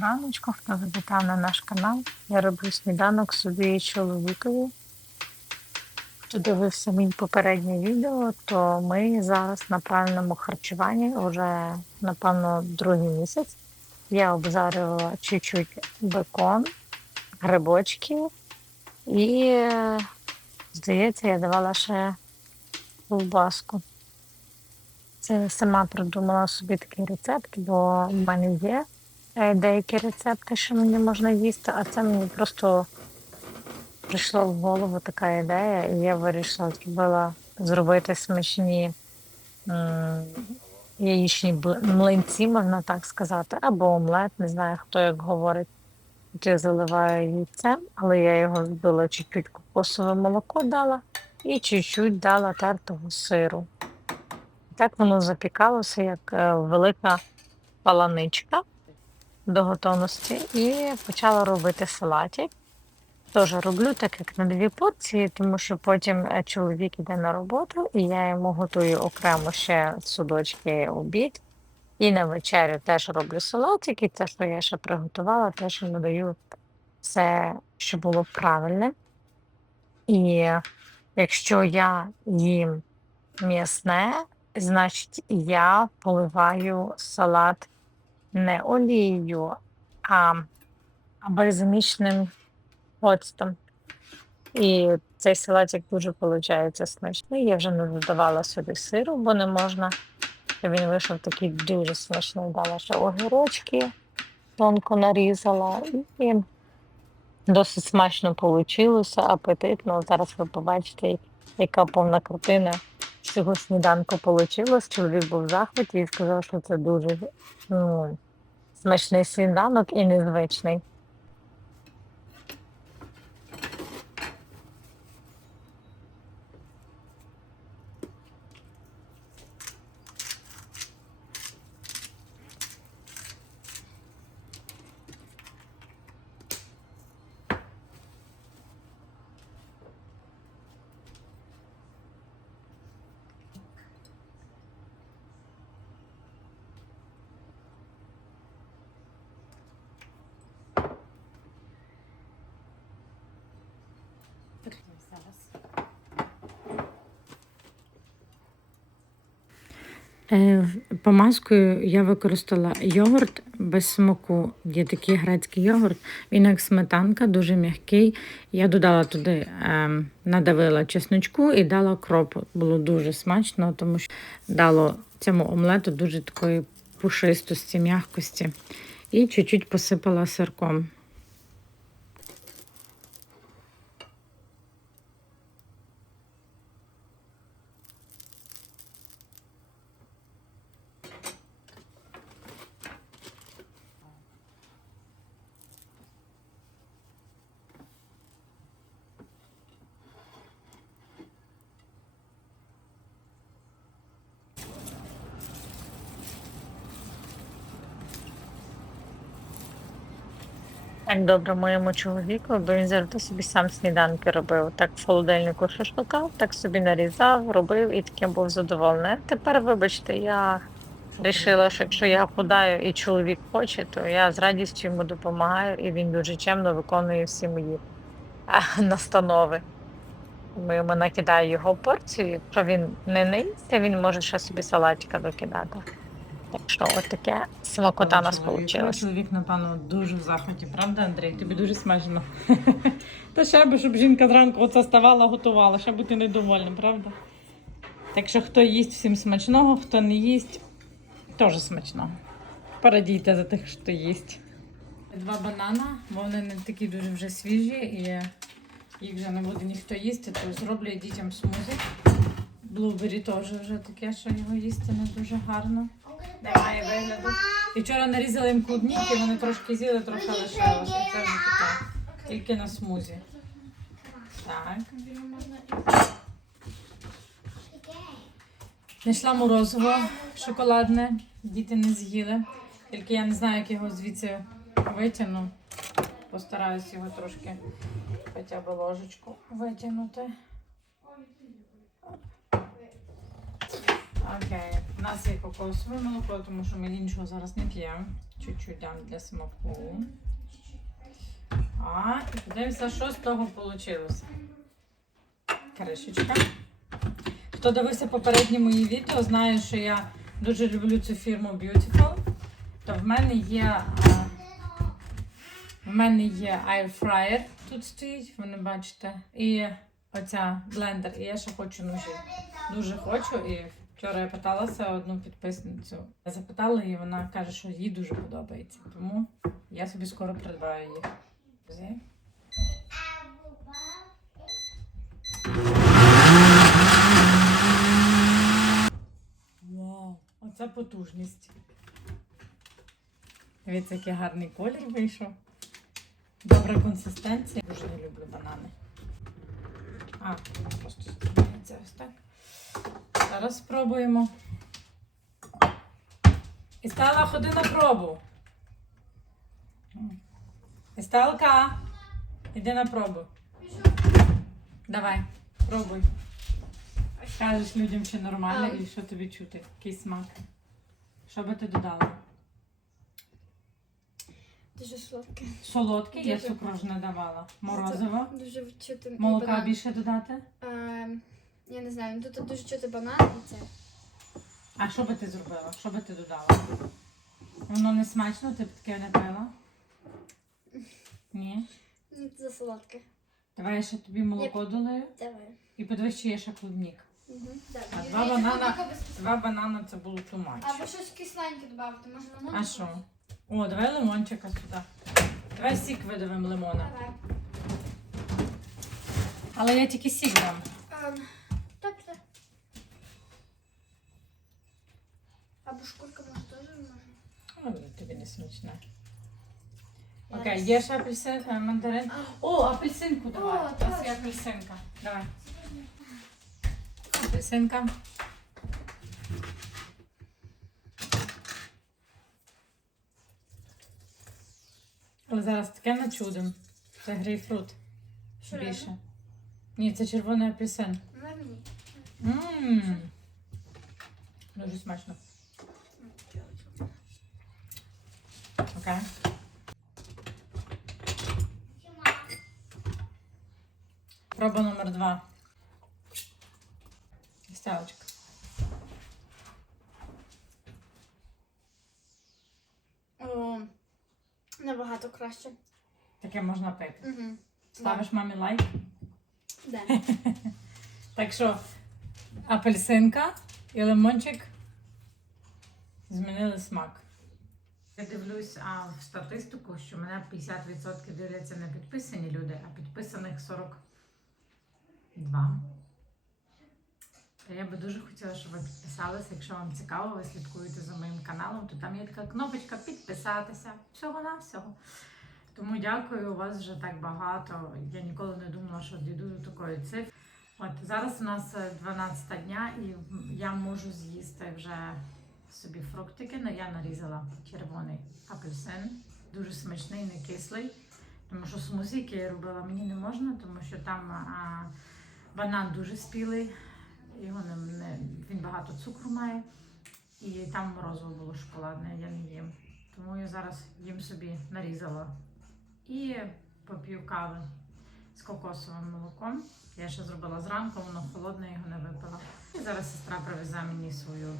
Раночку, хто завітав на наш канал. Я роблю сніданок собі і чоловікові. Хто дивився мій попереднє відео, то ми зараз на правильному харчуванні вже, напевно, другий місяць. Я обжарювала чуть-чуть бекон, грибочки і, здається, я давала ще ковбаску. Це сама придумала собі такий рецепт, бо в мене є деякі рецепти, що мені можна їсти, а це мені просто прийшла в голову така ідея, і я вирішила зробила зробити смачні яєчні млинці, можна так сказати, або омлет, не знаю, хто як говорить. Я заливаю яйцем, але я його збила чуть-чуть кокосове молоко дала і чуть-чуть дала тертого сиру. Так воно запікалося, як е, велика паланичка до готовності, і почала робити салатик. Теж роблю так, як на дві порції, тому що потім е, чоловік іде на роботу, і я йому готую окремо ще судочки обід. І на вечерю теж роблю салатик, і те, що я ще приготувала, теж йому даю все, що було правильне. І якщо я їм м'ясне, значить я поливаю салат не олією, а бальзамічним оцтом. І цей салатик дуже виходить смачний. Я вже не додавала сюди сиру, бо не можна. Він вийшов такий дуже смачний. Дала ще огірочки, тонко нарізала. І досить смачно вийшло, апетитно. Зараз ви побачите, яка повна картина цього сніданку вийшло. Чоловік був в захваті і сказав, що це дуже ну, смачний сніданок і незвичний. Е, в- Помазкою я використала йогурт без смаку. Є такий грецький йогурт. Він як сметанка, дуже м'який. Я додала туди, е, надавила чесночку і дала кропу. Було дуже смачно, тому що дало цьому омлету дуже такої пушистості, м'якості. І чуть-чуть посипала сирком. Так добре моєму чоловіку, бо він завжди собі сам сніданки робив. Так в холодильнику шашлика, так собі нарізав, робив і таким був задоволений. Тепер, вибачте, я вирішила, що якщо я худаю і чоловік хоче, то я з радістю йому допомагаю, і він дуже чемно виконує всі мої настанови. Тому йому накидаю його порцію. Якщо він не наїсться, він може ще собі салатика докидати. Так що от таке смакота у нас вийшла. Чоловік, напевно, дуже в захваті, правда, Андрій? Тобі дуже смачно. Та ще би, щоб жінка зранку оце ставала, готувала, ще бути недовольним, правда? Так що хто їсть всім смачного, хто не їсть, теж смачного. Порадійте за тих, хто їсть. Два банана, бо вони не такі дуже вже свіжі і їх вже не буде ніхто їсти, то зроблю дітям смузі. Блубері теж вже таке, що його їсти не дуже гарно. Немає вигляду. І вчора нарізала їм клубніки, вони трошки з'їли, трохи лишилося. Це вже таке. Тільки на смузі. Так. Знайшла морозиво шоколадне, діти не з'їли. Тільки я не знаю, як його звідси витягну. Постараюсь його трошки хоча б ложечку витягнути. Окей, у нас є кокосове молоко, тому що ми іншого зараз не п'ємо. Чуть-чуть дам для смаку. А, і подивимося, що з того вийшло. Кришечка. Хто дивився попередні мої відео, знає, що я дуже люблю цю фірму Beautiful. То в мене є. В мене є air fryer тут стоїть, ви не бачите. І оця блендер. І я ще хочу ножі. Дуже хочу. І вчора я питалася одну підписницю. Я запитала, і вона каже, що їй дуже подобається. Тому я собі скоро придбаю їх. Вау, оце потужність. Дивіться, який гарний колір вийшов. Добра консистенція. Дуже не люблю банани. А, просто ось так. Зараз спробуємо. І стала ходи на пробу. І сталка. Іди на пробу. Давай, пробуй. Кажеш людям, що нормально і що тобі чути. Який смак. Що би ти додала? Дуже солодке. Солодкий, я цукру ж не давала. Морозиво. Дуже чути Молока більше додати? Я не знаю, ну тут дуже чути банан і це. А що би ти зробила? Що би ти додала? Воно не смачно, ти б таке не пила? Ні. Ну, це солодке. Давай я ще тобі молоко долию Давай. і подивись, чи є ще клубнік. Угу. А два банана, два банана це було much. Або щось кисленьке додати, може лимон? А що? О, давай лимончика сюди. Давай сік видавимо лимона. Давай. Але я тільки сік дам. Ем, так, так. Або шкурка може теж може. О, тобі не смачне. Зараз. Є ще апельсин, е, мандарин. О, апельсинку давай. О, У нас є точно. апельсинка. Давай. Апельсинка. Але зараз таке начудим. Це грейпфрут. Що Більше. Ні, це червоний апельсин. На мені. Ммм. Дуже смачно. Окей. Проба номер два. Стялочка. О, набагато краще. Таке можна пити. Угу. Ставиш мамі лайк. Да. Так що апельсинка і лимончик змінили смак. Я дивлюсь а, в статистику, що мене 50% дивляться не підписані люди, а підписаних 42. Та Я би дуже хотіла, щоб ви підписалися. Якщо вам цікаво, ви слідкуєте за моїм каналом, то там є така кнопочка підписатися. Всього на всього. Тому дякую, у вас вже так багато. Я ніколи не думала, що дійду до такої цифри. От зараз у нас е, 12 дня, і я можу з'їсти вже собі фруктики. Ну, Я нарізала червоний апельсин, дуже смачний, не кислий. Тому що смузі, яке я робила, мені не можна, тому що там а, банан дуже спілий, його не, не, він багато цукру має, і там морозиво було шоколадне, я не їм. Тому я зараз їм собі нарізала і поп'ю кави з кокосовим молоком. Я ще зробила зранку, воно холодне, його не випила. І зараз сестра привезе мені свою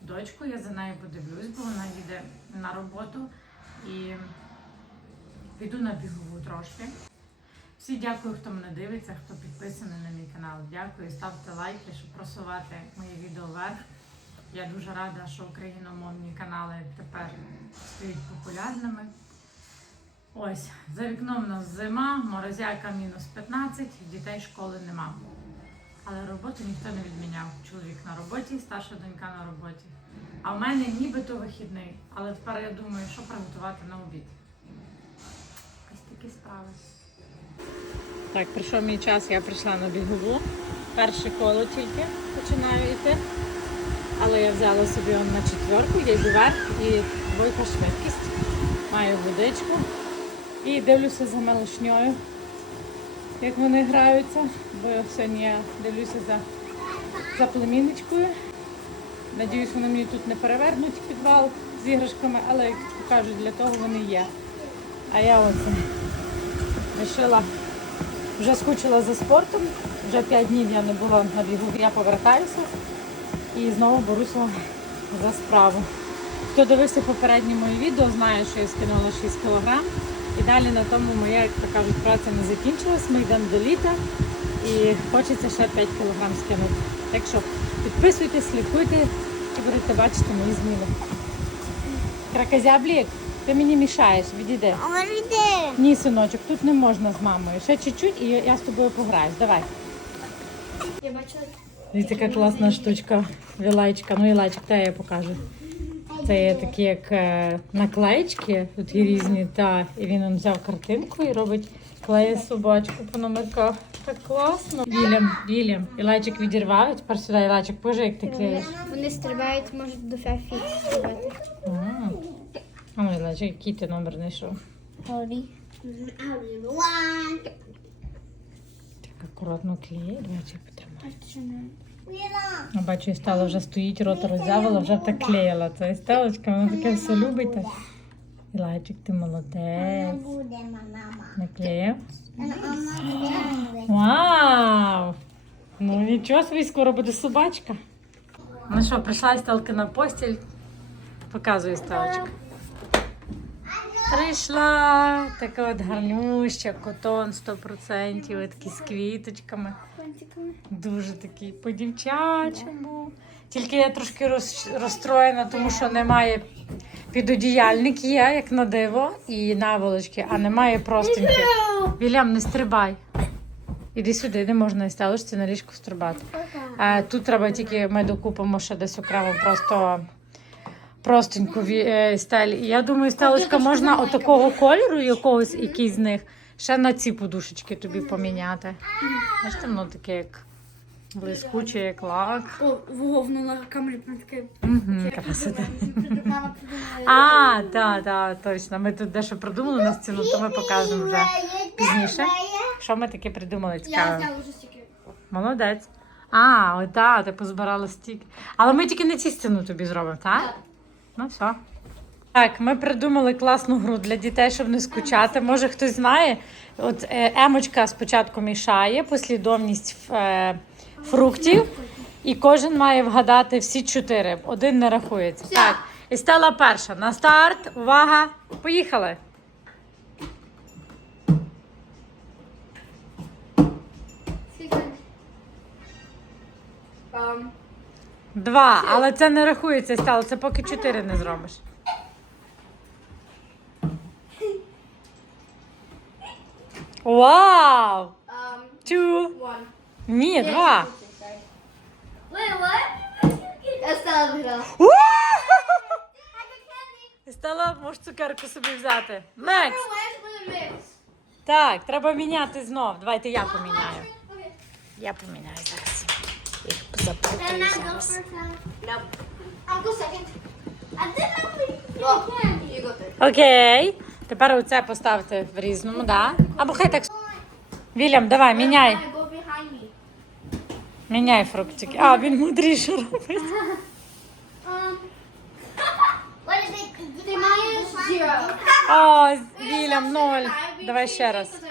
дочку. Я за нею подивлюсь, бо вона їде на роботу і піду на бігову трошки. Всі дякую, хто мене дивиться, хто підписаний на мій канал. Дякую, ставте лайки, щоб просувати мої відео вверх. Я дуже рада, що україномовні канали тепер стають популярними. Ось, за вікном у нас зима, морозяка мінус 15, дітей школи нема. Але роботу ніхто не відміняв. Чоловік на роботі, старша донька на роботі. А в мене нібито вихідний, але тепер я думаю, що приготувати на обід. Ось такі справи. Так, прийшов мій час, я прийшла на бігову. Перше коло тільки починаю йти. Але я взяла собі он на четверку, є вверх і двойка швидкість. Маю водичку. І дивлюся за малишньою, як вони граються. Бо сьогодні я дивлюся за, за племінничкою. Надіюсь, вони мені тут не перевернуть підвал з іграшками, але як кажуть, для того вони є. А я оце вирішила, вже скучила за спортом, вже 5 днів я не була на бігу, я повертаюся і знову беруся за справу. Хто дивився попереднє моє відео, знає, що я скинула 6 кг. І далі на тому моя, як то кажуть, праця не закінчилась. Ми йдемо до літа і хочеться ще 5 кг скинути. Так що підписуйтесь, слідкуйте і будете бачити мої зміни. Кракозяблік, ти мені мішаєш, відійди. А може йде? Ні, синочок, тут не можна з мамою. Ще чуть-чуть і я з тобою пограюсь. Давай. Я бачила. Дивіться, яка класна штучка. Вілайчика. Ну, Вілайчик, та я покажу. Це є такі як е, наклеєчки, тут є різні, та і він он взяв картинку і робить клеє собачку по номерках. Так класно. Вільям, Вільям. Ілайчик відірвав, і тепер сюди Ілайчик, боже, як ти клеїш. Вони стрибають, можуть до фефі стрибати. А ну, Ілайчик, який ти номер знайшов? Аурі. Так акуратно клеїть, Ілайчик потримай. Я бачу, і стала вже стоїть, рот роззявила, вже так клеїла. Це стелочка, вона таке все любить. так. Ілайчик, ти молодець. Наклеїв. Вау! Ну нічого собі, скоро буде собачка. Ну що, прийшла сталка на постіль. Показую сталочку. Прийшла така от гарнюща, котон 100%, от такий з квіточками. Дуже такий по-дівчачому. Тільки я трошки роз- розстроєна, тому що немає підодіяльник є, як на диво, і наволочки, а немає простинки. Вілям, не стрибай. Іди сюди, не можна і стелочці на ліжку стрибати. А, тут треба тільки ми докупимо ще десь окремо просто простеньку е, стель. І я думаю, стелочка можна отакого кольору якогось, який з них, ще на ці подушечки тобі поміняти. Бачите, воно таке як блискуче, як лак. На камері таке. Красота. А, так, так, точно. Ми тут дещо придумали на стіну, то ми покажемо вже пізніше. Що ми таке придумали Я цікаве. вже стільки. Молодець. А, ота, ти позбирала стільки. Але ми тільки на цій стіну тобі зробимо, так? Так. Ну все. Так, ми придумали класну гру для дітей, щоб не скучати. Може хтось знає. От е, емочка спочатку мішає послідовність е, фруктів, і кожен має вгадати всі чотири. Один не рахується. Так, і стала перша. На старт. Увага! Поїхали! Скільки? Ам, Два, але це не рахується, стало. Це поки чотири не зробиш. Вау! ам, Two. one. Ні, два. Wait, what? Я стала виграла. Стала, можеш цукерку собі взяти. Mix? Так, треба міняти знов. Давайте я поміняю. Я поміняю зараз. Їх запутаю зараз. Nope. I'll go second. I did not leave well, You go third. Окей. Тепер оце поставте в різному, да? Або хай так. Вільям, давай, міняй. Go behind me. Міняй фруктики. А, він мудріше робить. Um, what is it? Zero. О, Вільям, ноль. Давай ще раз. I